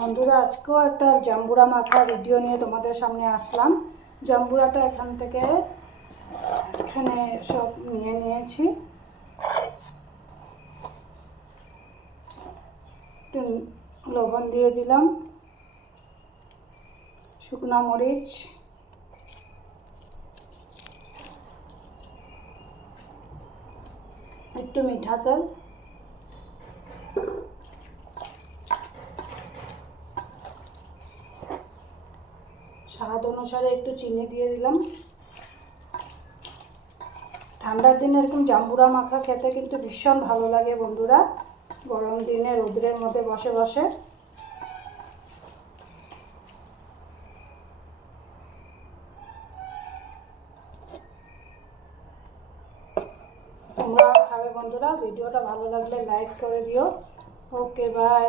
বন্ধুরা, আজকেও একটা জাম্বুরা মাখা ভিডিও নিয়ে তোমাদের সামনে আসলাম। জাম্বুরাটা এখানে সব নিয়ে নিয়েছি। একটু লবণ দিয়ে দিলাম, শুকনো মরিচ, একটু মিঠা তেল, স্বাদ অনুসারে একটু চিনি দিয়ে দিলাম। ঠান্ডার দিনে এরকম জাম্বুরা মাখা খেতে কিন্তু ভীষণ ভালো লাগে বন্ধুরা, গরম দিনে রোদ্রের মধ্যে বসে বসে। তোমরা খাবে বন্ধুরা। ভিডিওটা ভালো লাগলে লাইক করে দিও। ওকে, বাই।